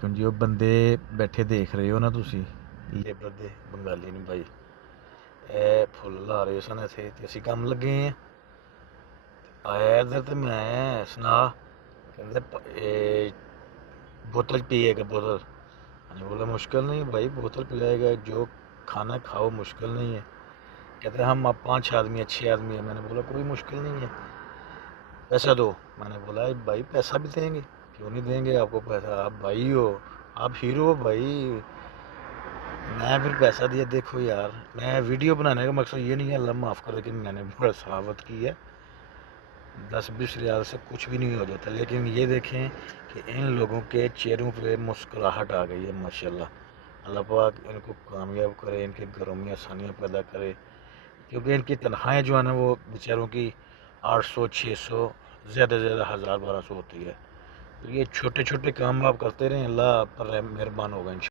वालेकुम जी। वो बंदे बैठे देख रहे हो ना तुसी लेबर दे बंगाली ने भाई ए फुल ला रहे सन इत्थे ते असीं कम्म लगे हैं आया इधर ते मैं सना कहंदे बोतल पिएगा बोतल। मैंने बोला मुश्किल नहीं भाई, बोतल पिलाएगा, जो खाना खाओ मुश्किल नहीं है। कहते हम अब 5 आदमी है 6 आदमी है। मैंने बोला कोई मुश्किल नहीं है, पैसा दो। मैंने बोला भाई पैसा भी देंगे, क्यों नहीं देंगे आपको पैसा, आप भाई हो, आप हीरो हो भाई। मैं फिर पैसा दिया। देखो यार, मैं वीडियो बनाने का मकसद ये नहीं है, अल्लाह माफ़ कर, लेकिन मैंने बड़ा सखावत की है। 10-20 रियाल से कुछ भी नहीं हो जाता, लेकिन ये देखें कि इन लोगों के चेहरों पे मुस्कुराहट आ गई है माशाल्लाह। अल्लाह पाक इनको कामयाब करे, इनके घरों में आसानियाँ पैदा करे, क्योंकि इनकी तनख्वाहें जो है ना वो बेचारों की 800-600 ज़्यादा से ज़्यादा 1000-1200 होती है। तो ये छोटे छोटे काम आप करते रहें, अल्लाह पर मेहरबान होगा इंशाअल्लाह।